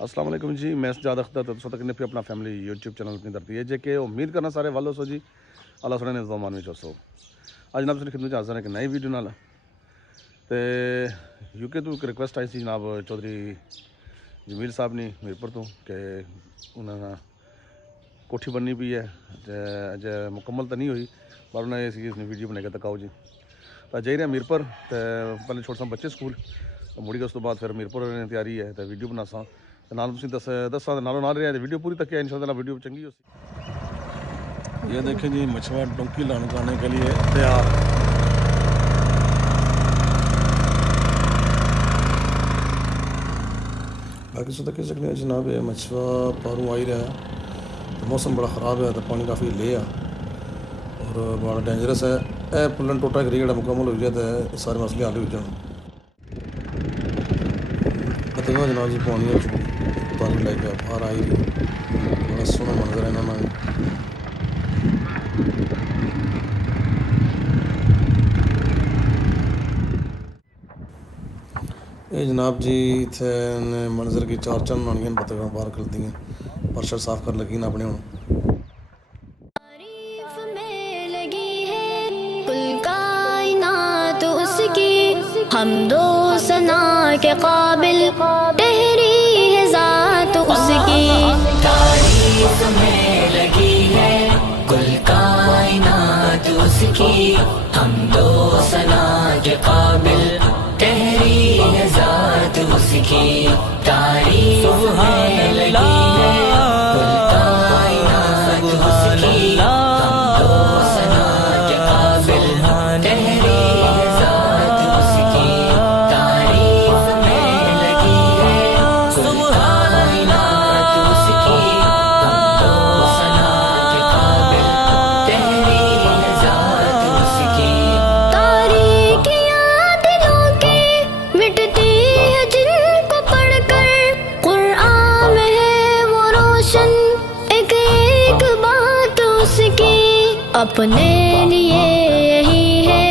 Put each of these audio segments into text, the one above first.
السلام علیکم جی، میں سجاد اختر تو تک نے پھر اپنا فیملی یوٹیوب چینل اپنی دھرتی ہے جے کہ امید کرنا سارے والو سو جی اللہ سونے نے زمان میں چوسو اج جناب ساری خدمت حاضر ہے کہ نئی ویڈیو نال تے یو کے تو ایک ریکویسٹ آئی سی جناب چودھری جمیل صاحب نے میرپور تو کہ انہوں نے کوٹھی بننی پی ہے اج مکمل تو نہیں ہوئی پر انہیں یہ اس نے ویڈیو بنا کے تکاؤ جی تو جائی رہے میرپور تو پہلے چھوڑ سا بچے سکول مڑی گئے اس تو بعد پھر میرپور تیاری ہے تو ویڈیو بنا سا دسا نالوں نال رہے ویڈیو پوری تک ہے انشاءاللہ ویڈیو چنگی ہو سی۔ یہ دیکھیں جی مچھوا ڈونکی لانے کے لیے تیار۔ باقی سو تک کہہ سکتے ہیں جناب یہ مچھوا پاروں آئی رہا ہے، موسم بڑا خراب ہے تو پانی کافی لے اور بڑا ڈینجرس ہے۔ اے پلن ٹوٹا کری جڑا مکمل ہو جائے تو سارے مسئلے حل ہو جان۔ بتائیے جناب جی پانی پانی لے کے باہر آئی بڑا سونا منظر ہے انہوں نے۔ یہ جناب جی اتنے منظر کی چار چند بنائی ہیں بتگاں باہر کھلتی ہیں پرشر صاف کر لگی نا اپنے ہوں۔ تعریف میں لگی ہے کل کائنات اس کی، حمد و ثنا کے قابل تحری ہے ذات اس کی۔ تعریف میں لگی ہے کل کائنات اس کی، حمد و ثنا کے قابل تحری ہے ذات اس کی۔ تعریف میں لگی ہے کل کائنات اس کی، حمد و ثنا کے قابل تحری ہے ذات اس کی۔ تعریف میں لگی ہے کل کائنات اس کی، حمد و ثنا کے قابل تحری ہے ذات اس کی۔ تاریکیاں دلوں کی مٹتی ہے جن کو پڑھ کر، قرآن میں ہے وہ روشن ایک ایک بات اس کی۔ اپنے لیے یہی ہے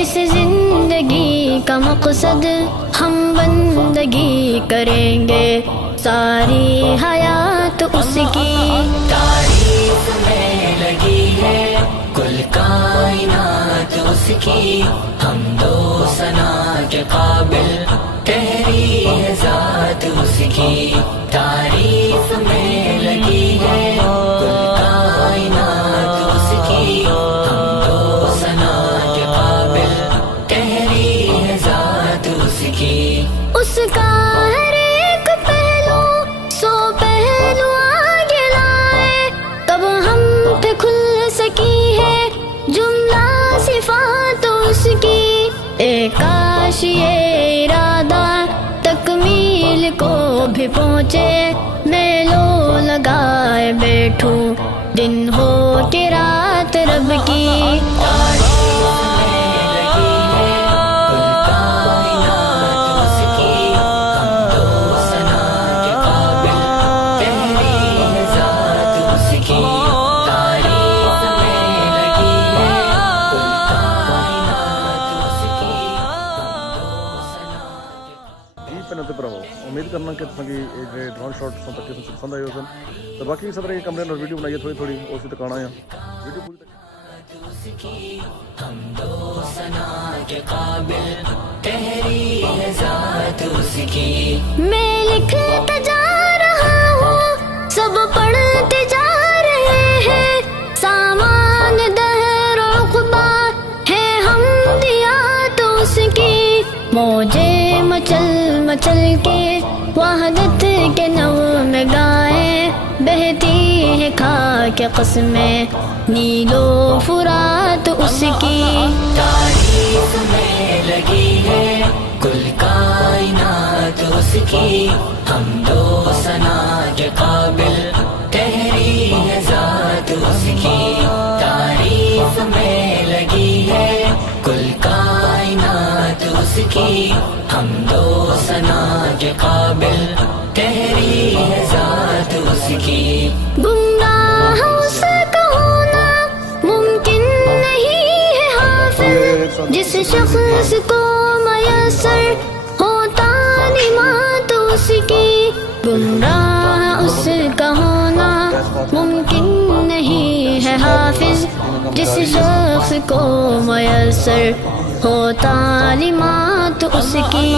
اس زندگی کا مقصد، ہم بندگی کریں گے ساری حیات اس کی۔ تعریف میں لگی ہے کل کائنات اس کی، حمد و ثنا کے قابل تحری ہے ذات اس کی۔ تعریف میں لگی ہے کل کائنات اس کی، حمد و ثنا کے قابل تحری ہے ذات اس کی۔ اس کا ہر ایک پہلو سو پہلو آگے لائے، تب ہم پہ کھل سکی ہے جملہ صفات اس کی۔ اے کاش یہ ارادہ تکمیل کو بھی پہنچے، میں لو لگائے بیٹھوں دن ہو کہ رات رب کی۔ تعریف میں لگی ہے کل کائنات اس کی، حمد و ثنا کے قابل تحری ہے ذات اس کی۔ تعریف میں لگی ہے کل کائنات اس کی، حمد و ثنا کے جی پہلے پراو امید کرنا کہ یہ ڈرون شاٹ سن تک پسند آئے ہو سن تو باقی سب رہے کمرے اور ویڈیو بنائیے تھوڑی اسی تک آنا ہے ویڈیو پوری تک اس کی، حمد و ثنا کے قابل تحری ہے ذات اس کی۔ میں لکھتا جا رہا ہوں سب پڑھتے جا رہے ہیں، سامان دہر عقبہ ہے حمدیات اس کی۔ موجے مچل مچل کے وحدت کے نغم گائیں، بہتی ہے خاک قسمیں نیل و فرات اس کی۔ تعریف میں لگی ہے کل کائنات اس کی، حمد و ثنا کے قابل تحری ہے ذات اس کی۔ تعریف میں لگی ہے کل کائنات اس کی، حمد و ثنا کے قابل تحری ہے ذات اس کی۔ گمراہ اس کا ہونا ممکن نہیں ہے حافظ، جس شخص کو میسر ہو تعلیمات اس کی، گمراہ اس کا ہونا ممکن نہیں ہے حافظ، جس شخص کو میسر ہو تعلیمات اس کی۔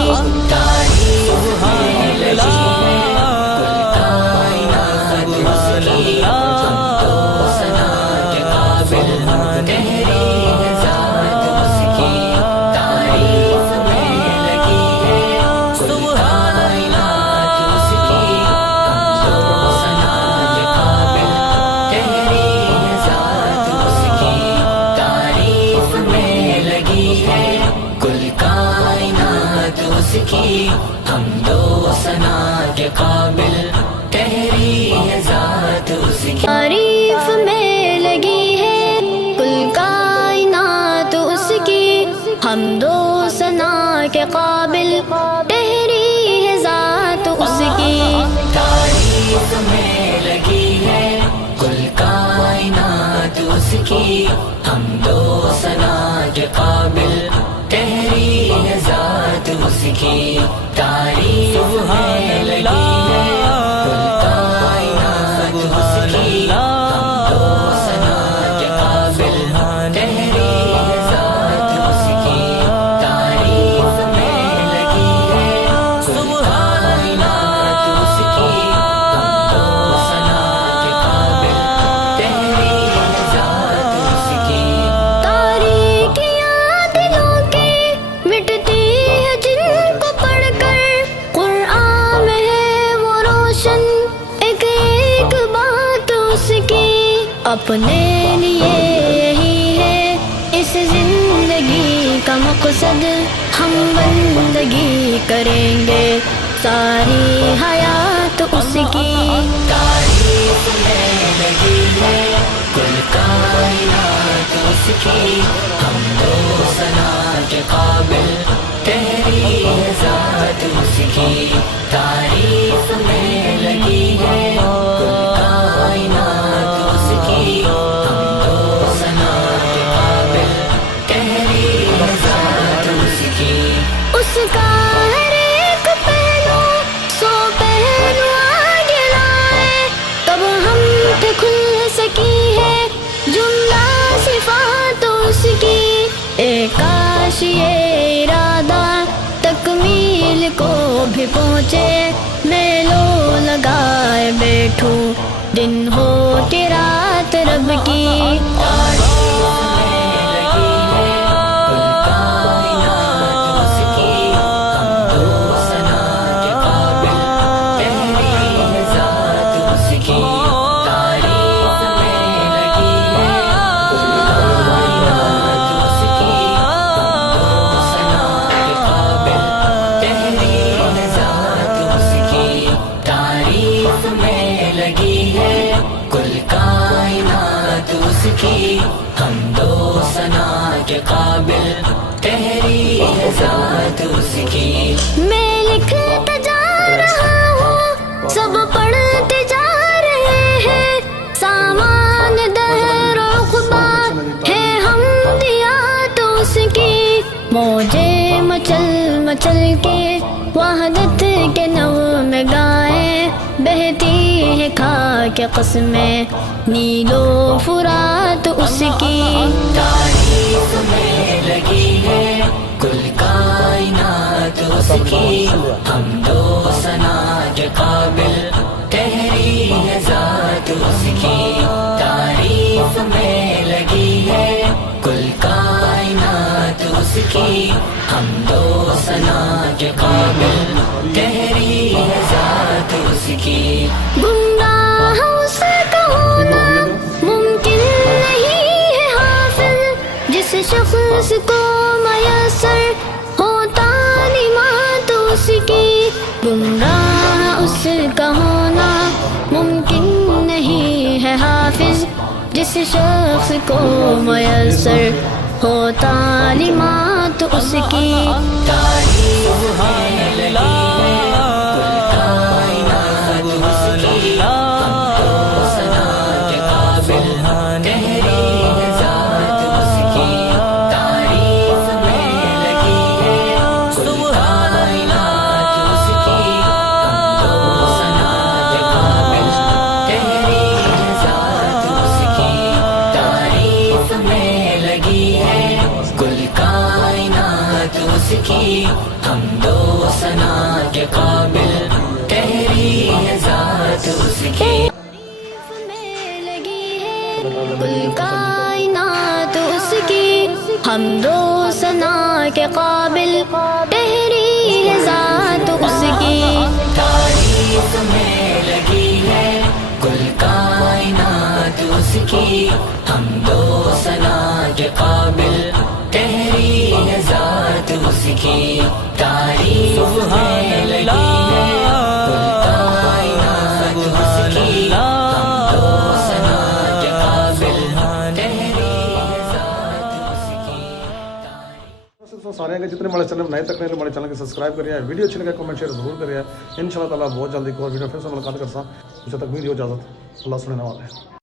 حمد و ثنا کے قابل تحری ہے ذات اس کی، تعریف میں لگی ہے کل کائنات اس کی، حمد و ثنا کے قابل تحری ہے ذات اس کی۔ تعریف میں لگی ہے کل کائنات اس کی، حمد و ثنا کے قابل تحری ہے ذات اس کی۔ تعریف میں لگی ہے کل کائنات اس کی، حمد و ثنا کے قابل تحری ہے ذات اس کی۔ تعریف میں لگی ہے کل کائنات اس کی، حمد و ثنا کے قابل تحری ہے ذات اس کی۔ تاریکیاں دلوں کی مٹتی ہے جن کو پڑھ کر، قرآن میں ہے وہ روشن ایک ایک بات اس کی۔ اپنے لیے یہی ہے اس زندگی کا مقصد، ہم بندگی کریں گے ساری حیات اس کی۔ تعریف میں لگی ہے کل کائنات اس کی، حمد و ثنا کے قابل تحری ہے ذات اس کی۔ تعریف میں لگی ہے کل کائنات اس کی، حمد و ثنا کے قابل تحری ہے ذات اس کی۔ اس کا ہر ایک پہلو سو پہلو آگے لائے، تب ہم پہ کھل سکی ہے جملہ صفات اس کی۔ ایک کاش یہ ارادہ تکمیل کو بھی پہنچے، میں لو لگائے بیٹھوں دن ہو کہ رات رب کی۔ حمد و ثنا کے قابل تحری ہے ذات اس کی۔ میں لکھتا جا رہا ہوں سب پڑھتے جا رہے ہیں، سامان دہر عقبہ ہے حمدیات اس کی۔ موجے مچل مچل کے وحدت کے نغم گائیں، بہتی ہے خاک قسمیں نیل و فرات اس کی۔ تعریف میں لگی ہے کل کائنات اس کی، حمد و ثنا کے قابل تحری ہے ذات اس کی۔ تعریف میں لگی ہے کل کائنات اس کی، حمد و ثنا کے قابل تحری ہے ذات اس کی۔ گمراہ اس کا ہونا ممکن نہیں ہے حافظ، جس شخص کو میسر ہو تعلیمات اس کی۔ گمراہ اس کا ہونا ممکن نہیں ہے حافظ، جس شخص کو میسر ہو تعلیمات اس کی۔ تعریف میں لگی ہے کل کائنات اس کی، حمد و ثنا کے قابل تحری ہے ذات اس کی۔ تعریف میں لگی ہے کل کائنات اس کی، حمد و ثنا کی حمد و ثنا کے قابل تحریر ہے ذات اس کی میں لگی ہے کل کائنات اس کی حمد و ثنا کے قابل تحریر ہے ذات اس کی تعریف میں لگی ہے کل کائنات اس کی حمد و ثنا کے قابل تحریر ہے ذات اس کی تعریف میں لگی ہے کل کائنات اس کی حمد و ثنا کے قابل تحریر ہے ذات اس کی سارے جتنے ہمارے چینل نئے تک ہمارے چینل کو سبسکرائب کریے ویڈیو اچھی لگے کمنٹ شیئر ضرور کریے ان شاء اللہ تعالیٰ بہت جلدی ایک اور ویڈیو پھر سے ملاقات کرتا ہوں اسے تک میری اجازت اللہ سننے والے